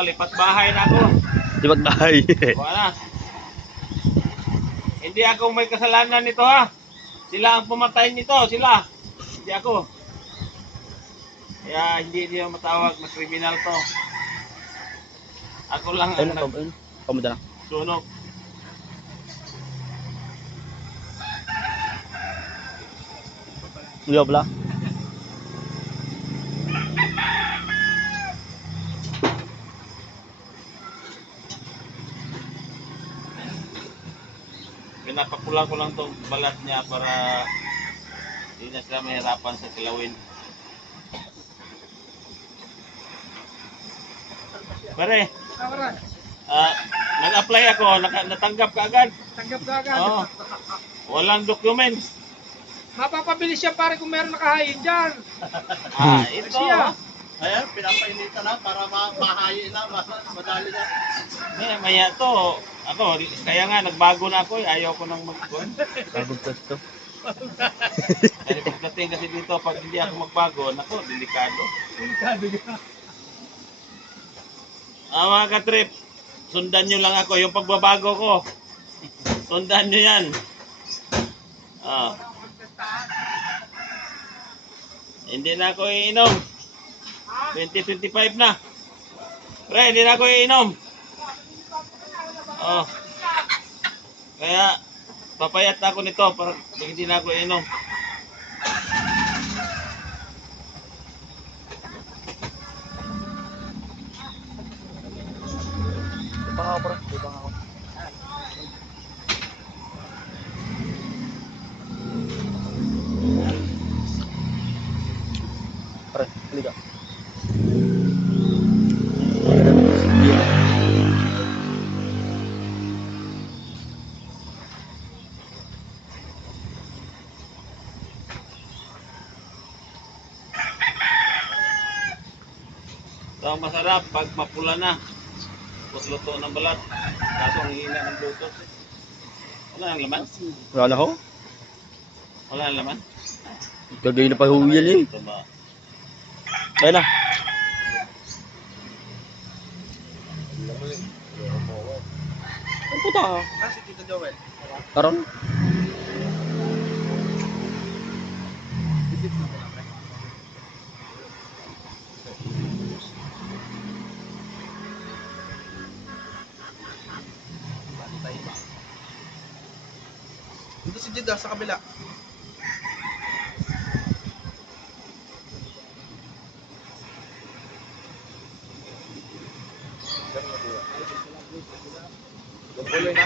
lipat bahay na ako. Lipat bahay. Wala. Hindi ako may kasalanan nito ha. Sila ang pumatay nito, sila. Hindi ako. Kaya hindi niyo matawag na kriminal to. Ako lang Ayun ang na, ayun. Kamusta na? nagsunog. Hindi pala. Pinapakulang ko lang tong balat niya para hindi na sila mahirapan sa kilawin. Pare, nag-apply ako, natanggap ka agad. Tanggap ka agad. Oo. Walang documents. Mapapabilis siya pare kung meron nakahayin dyan. Ito. Siya. Ayan, pinapainitan na para mahayin na, madali na. Maya to. Ako, kaya nga nagbago na ako. Ayaw ko nang mag-con. Bagong pwesto. Kasi pagdating kasi dito, pag hindi ako magbago, nako, delikado. Delikado niya. Mga katrip, sundan nyo lang ako. Yung pagbabago ko, sundan nyo yan. Hindi na ako iinom. 2025 na. Pre, hindi na ako iinom. Kaya, papayat na ako nito para hindi na ako iinom. Iba nga bro, iba nga ako. Pare, halika. Ito ang masarap pag mapula na. Tapos luto ng balat. Kaso ang hina ng bluetooth. Wala nang laman? Wala na ako. Wala nang laman? Gagawin na pa huyal eh. Ito ba? Ayun na. Ang puta ka. Kasi Tito Joel. Karon? Dito si Jida sa kabila. Gulo na.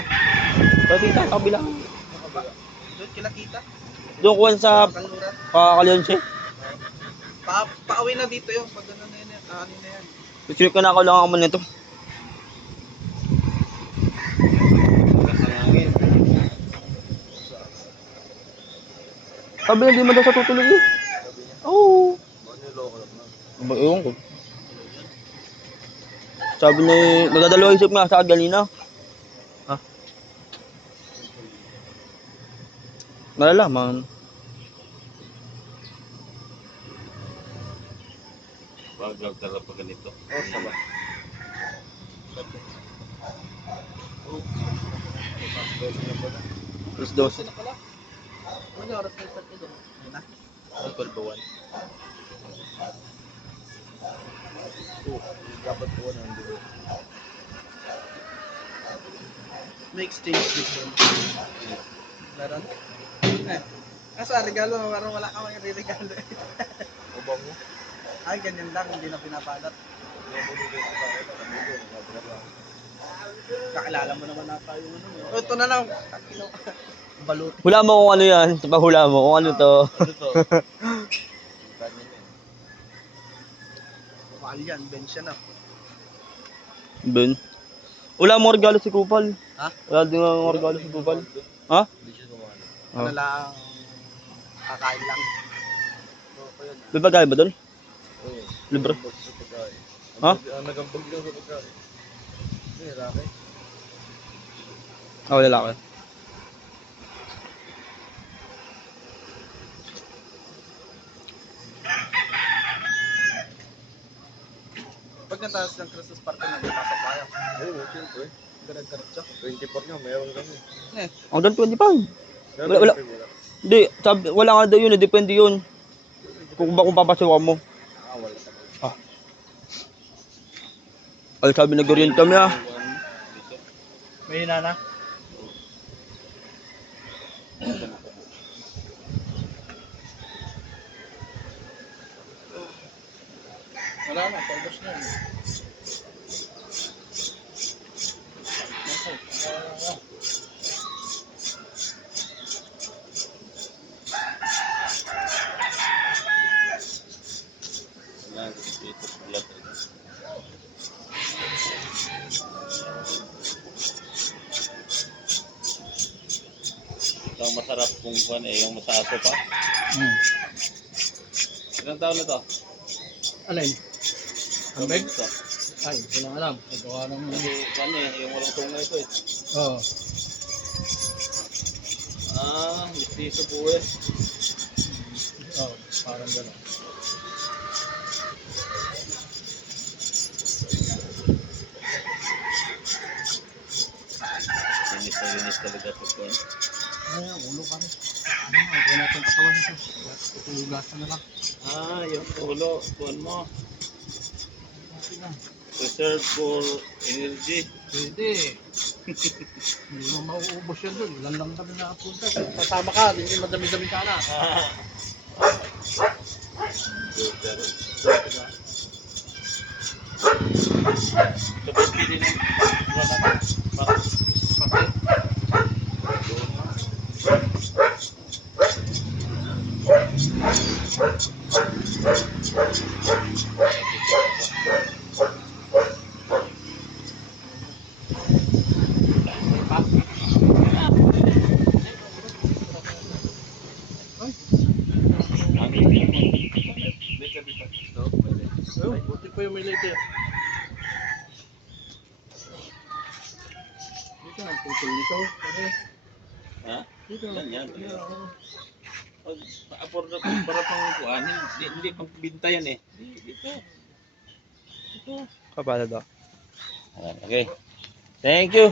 Pero tita, kabila. Doon kila tita. Doon kuwan sa Kaluran. Kalyonse. Pauwi na dito yung pag ano na yan. Ano na yan. Gusto ko na ako lang ako man nito. Kasangangin. Sabi na di mo daw sa tutuloy eh. Oo. Ewan ko. Sabi niya, nagdadalawa isip nga sa akin kanina. Ha? Malalaman. Wag lang talaga pag ganito. Oh, saba. Plus 12. na pala. Ano oras na start ko doon? Ayun na. 12:01. Dapat po na hindi. May exchange different. Meron? Sa regalo, parang wala ka may regalo. Ubang mo? Ay, ganyan lang, hindi na pinapalat. Kakilala mo naman na tayo. Ano? Ito na lang. Balut. Hula mo kung ano yan. Hula mo kung ano to. Ano to? Mahal yan, bench yan ah. Ben. Wala mo regalo si Kupal. Ha? Wala din ang regalo si Kupal. Ha? Ano lang, kakain lang. May bagay ba doon? Libre. Ha? Nagambag lang sa pagkain. Hindi, raki. Ah, wala ka. pagkataas ng Christmas party na pasok tayo. Oo, siyempre. Diretso. 24 nga, meron kami. Hanggang 25. Meron Wala. kami, wala. Hindi, sabi, wala nga daw yun, eh, depende yun. Kung papasukan mo. Wala talaga. Ay, sabi nag-orient kami ah. May hinana. Wala na, paubos na yun. Wala, dito ulat. Ito ang masarap kung kuhan eh, yung masaso pa. Ilang taon na to? Alin? Ambeg? Ito. Ay, hindi lang alam. Nagawa ng... Kasi kuhan eh, yung walang tunga ito eh. Oo. Mistiso po eh. Oo, parang gano'n. Linis talaga ito kuhan. Ay, ulo pa rin. Huwag natin patawan ito. Tutugasan na lang. Yung ulo, kuhan mo. Okay na. Reserve for energy. Pwede. Hindi mo mauubos yan doon. Ilan lang kami nakapunta. Kung kasama ka, hindi madami-dami ka na. Super. Kapag pili ng para Pati. Ay, buti pa yung may later. Dito ang putol nito. Ha? Dito. Yan, yan. Para pang kuhan, hindi pang binta yan eh. Dito. Kapala daw. Okay. Thank you.